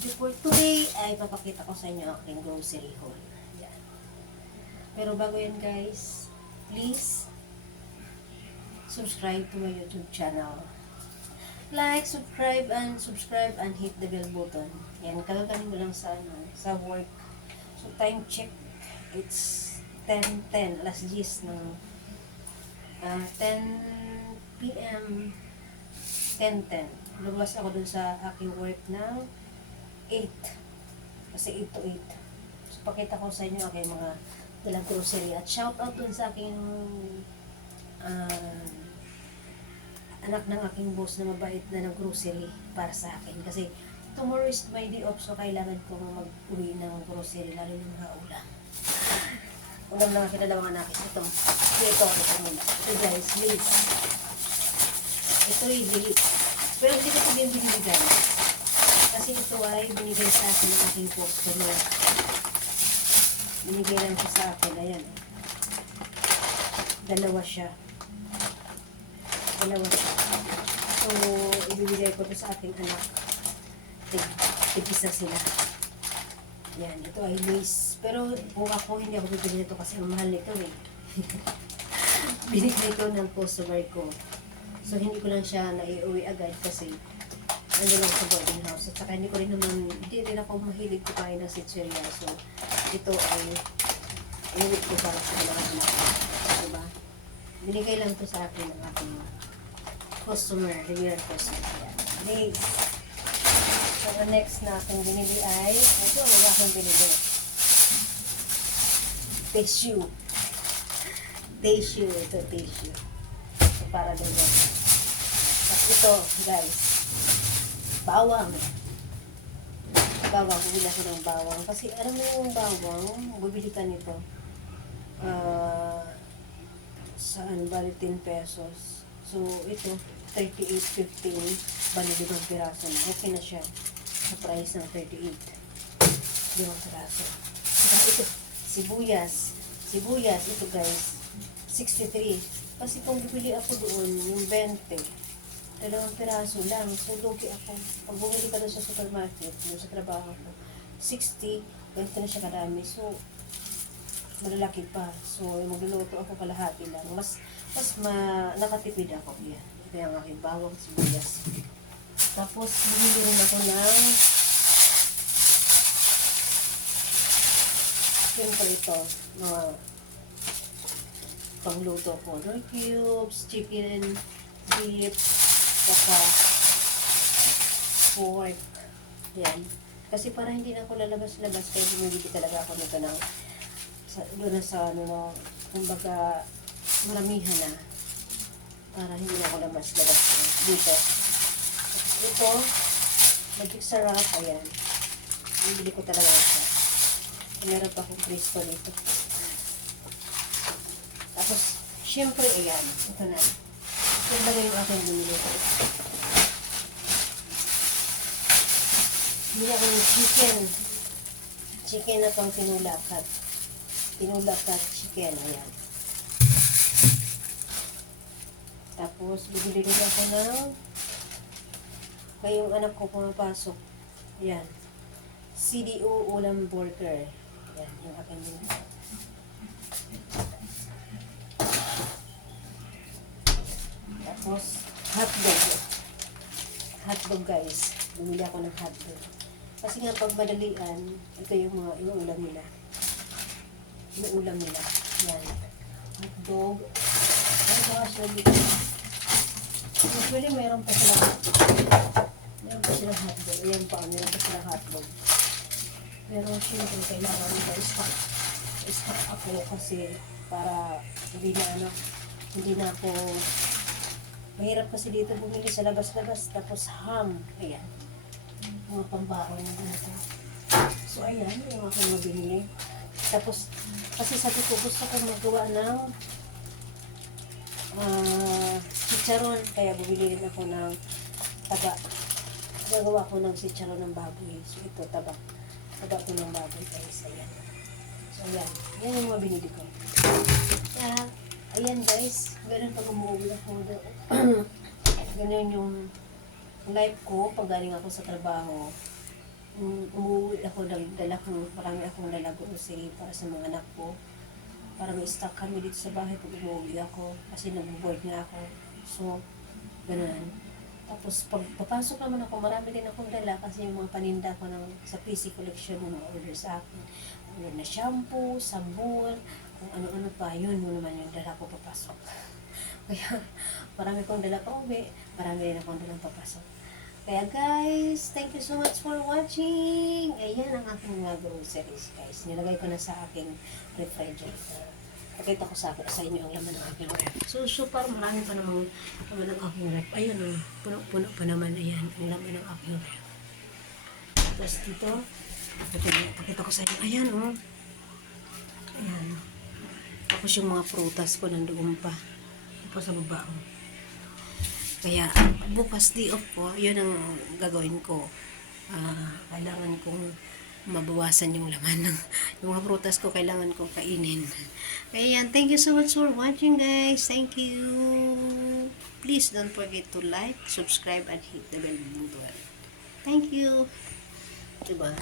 video for today ay papakita ko sa inyo ang aking grocery haul. Yan. Pero bago yan guys, please subscribe to my YouTube channel. Like, subscribe and hit the bell button. Yan, kagagaling mo lang sa sa work. So time check, it's 10:10, alas 10 ng 10 p.m. 10:10. Lumabas ako dun sa aking work ng 8. Kasi 8 to 8. So, pakita ko sa inyo aking mga dalang grocery. At shout out dun sa aking anak ng aking boss na mabait na grocery para sa akin. Kasi tomorrow is my day off, so kailangan ko mag-uwi ng grocery, lalo ng mga ulam. Ulam lang ang kinalawang anak. Ito muna. Ito guys, please. Ito yung delete. Pero hindi ko ito binibigay guys. Kasi ito ay binigay sa akin ng aking customer. Binigay lang siya sa akin. Ayan. Dalawa siya. So, ibibigay ko ito sa aking anak. Tig-isa sila. Yan. Ito ay lace. Pero kung ako, hindi ako bibili nito kasi mahal nito eh. Binigay ko ng customer ko. So, hindi ko lang siya naiuwi agad kasi ano lang sa boarding house. At saka hindi rin ako mahilig kumain ng sitseria. So, ito ay inuwi ko para sa mga anak. Diba? Binigay lang to sa akin ng aking customer, regular customer. Yan. So, the next na aking binili ay, ito ang aking binili. Tissue. Ito, tissue. So, para din yan. At ito, guys, bawang. Bibili ako ng bawang. Kasi, alam mo yung bawang, bibili ka nito. Saan? Bali 10 pesos. So, ito, 38.15. Bali 5 piraso na. Okay na siya. Sa price ng 38. 5 piraso. Saka ito, sibuyas. Ito guys, 63. Kasi kung bibili ako doon, yung 20, 2 piraso lang. So, lugi ako. Pag bumili ka doon sa supermarket, doon sa trabaho ko, 60, ganito na siya kadami. So, malalaki pa. So, magluluto ako kalahati lang. Mas nakatipid ako. Yan. Ito yung aking bawang sibuyas. Tapos, bumili rin ako ng siyempre ito, mga pangluto ko. Roy cubes, chicken, beef, saka pork. Yan. Kasi para hindi na ako lalabas-labas, kaya bumili talaga ako nito ng doon na sa kumbaga maramihan na para hindi na ako labas-labas dito. Ito, magic sarap, ayan. Bibili ko talaga ito. Meron pa akong Cristo dito. Tapos, syempre, ayan. Ito na. Ito na yung aking bumili ko. Bumili ako ng chicken. Chicken na itong tinulakat. Tinulakat chicken. Ayan. Tapos, bibili rin ako ng ngayong anak ko pumapasok. Ayan. CDO ulam burger. Ayan, yung aking bumili. Tapos, hotdog. Hotdog guys. Bumili ako ng hotdog. Kasi nga pag madalian, ito yung mga inuulam nila. Yan. Hotdog. Ano ba siya dito? Usually mayroon pa silang hotdog. Ayan pa, mayroon pa silang hotdog. Pero syempre kailangan nila i-stock ako kasi para hindi na ako mahirap kasi dito bumili sa labas-labas. Tapos ham. Ayan. Mga pambaon na dito. So, ayan. Yung ako mabili. Tapos, kasi sabi ko, gusto ko magawa ng chicharon. Kaya bumili rin ako ng taba. Gagawa ko ng chicharon ng baboy. So, ito, taba. Taba ko ng baboy. Guys, ayan. So, ayan. Yan yung mga binili ko. Kaya, ayan guys, ganun pag umuwi ako ganun yung life ko pag galing ako sa trabaho. marami akong dala grocery para sa mga anak ko. Para ma-stock kami dito sa bahay pag umuwi ako. Kasi nag-board nga ako. So, ganun. Tapos, pag papasok naman ako, marami din akong dala kasi yung mga paninda ko sa PC Collection na order sa akin. Order na shampoo, sabon, kung ano-ano pa, yun naman yung dala ko papasok. Kaya, marami akong dala pa uwi, marami din akong dala papasok. Kaya guys, thank you so much for watching. Ayan ang aking mga groceries guys. Nilagay ko na sa aking refrigerator. Pakita ko sa inyo ang laman ng aking ref. So, super marami pa namang laman ng aking ref. Ayun o, puno-puno pa naman. Ayan, ang laman ng aking ref. Tapos dito, pakita ko sa inyo. Ayan o. Ayan. Tapos yung mga prutas ko nandoon pa. Tapos sa baba o. Kaya, bukas day off ko, yun ang gagawin ko. Kailangan kong mabawasan yung laman ng yung mga prutas ko, kailangan kong kainin. Kaya yan, thank you so much for watching guys. Thank you. Please don't forget to like, subscribe, and hit the bell button. Thank you. Diba?